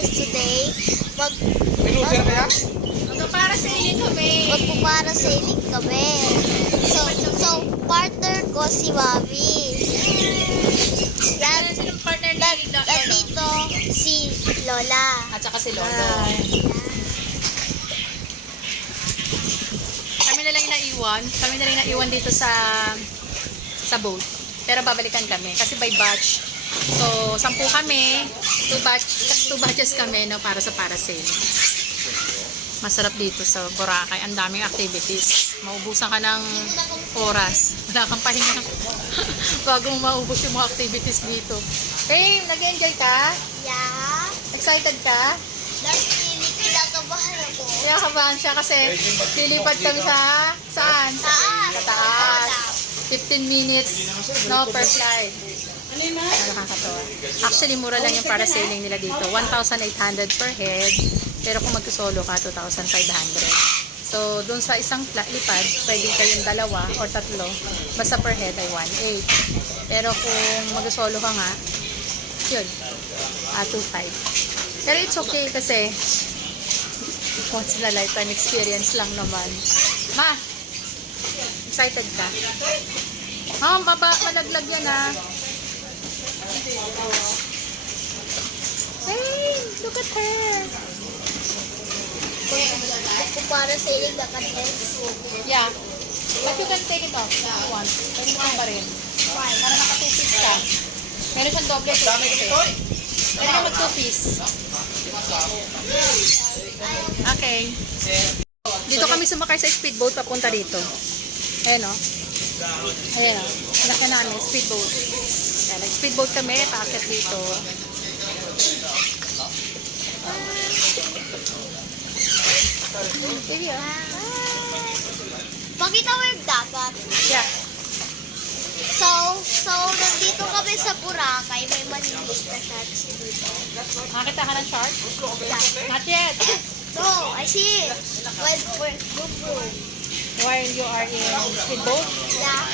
guys, today Magpa-parasailing kami. magpo-parasailing kami. So partner ko si Mami. Yan, Sinong partner ni Lolo? dito si Lola. At saka si Lolo. Kami na lang yung naiwan dito sa boat. Pero babalikan kami kasi by batch. So, 10 kami, 2 batches kami no, para sa parasailing. Masarap dito sa Boracay. Ang daming activities. Maubusan ka ng oras. Wala kang pahinga. Bago mo maubos yung mga activities dito. Hey, nag-enjoy ka? Yeah. Excited ka? Dahil kinakabahan ako. Kinakabahan siya kasi lilipat kami sa saan? Taas. Sa taas. 15 minutes no, per flight. Nakakatawa. Actually, mura lang yung parasailing nila dito. 1,800 per head. Pero kung mag-solo ka, 2,500. So, dun sa isang lipad, pwede kayong 2 or 3. Basta per head ay 1,800. Pero kung mag-solo ka nga, yun, 2,500. Pero it's okay kasi once in a lifetime experience lang naman. Ma, excited ka? Malaglag yan ha. Hey, look at her. Magpo-parasailing na contest. Yeah. But you can take it off if you want. Pwede mo pa rin. Para naka-2-piece ka. Meron siyang doble 2-piece. Pwede ka mag-2-piece. Okay. Dito kami sumakay sa speedboat papunta dito. Ayan o. Ayan o. Sinakyan namin, speedboat. Ayan, nag-speedboat kami, paakyat dito. Here you are. Pakita mo yung dagat. Yeah. So, nandito kami sa Boracay. May maliliit na sharks dito. Nakakita ka ng shark? Yeah. Not yet. No, I see it. We're boom. While you are in speedboat? Yeah.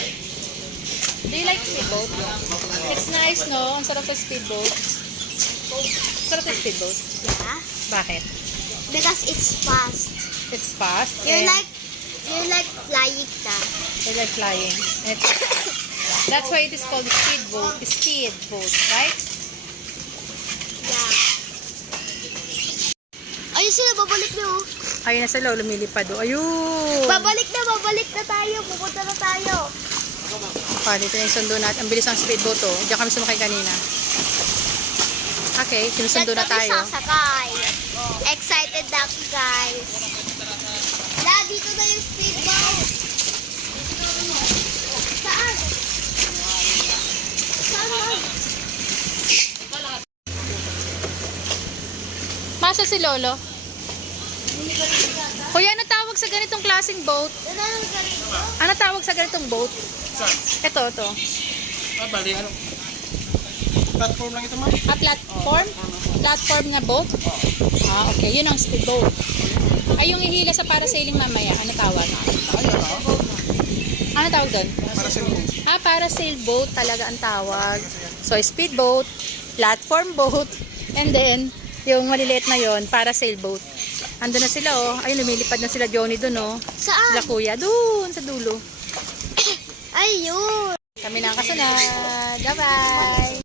Do you like speedboat? It's nice, no? Ang sarap sa speedboat. Sarap sa speedboat. Yeah. Bakit? Because it's fast. It's fast. You and like flying na. you like flying. And that's why it is called speedboat. Speedboat, right? Yeah. Ayun sila, babalik na oh. Ayun na sila, lumilipad. Ayun! Babalik na tayo. Pupunta na tayo. Dito na yung sundo natin. Ang bilis ng speedboat, oh. Diyan kami sumakay kanina. Okay, sinusundo na tayo. Diyan kami sasakay. Excited na ako, guys. Dito na yung speedboat. Saan? Saan? Masa si Lolo? Kuya, ano tawag sa ganitong klaseng boat? Ano tawag sa ganitong boat? Ito. Bali, ano? Platform lang ito, ma'am? Platform? Platform na boat? Okay. Yun ang speedboat. Ay, yung ihila sa parasailing mamaya. Ano tawag? Ano tawag doon? Parasail Parasail boat boat. talaga ang tawag. So, speedboat, platform boat, and then, yung maliliit na yon parasail boat. Ando na sila, oh. Ayun, lumilipad na sila, Johnny, doon, oh. Saan? Sila kuya, doon, sa dulo. Ayun. Kami na ang kasunod. Bye-bye!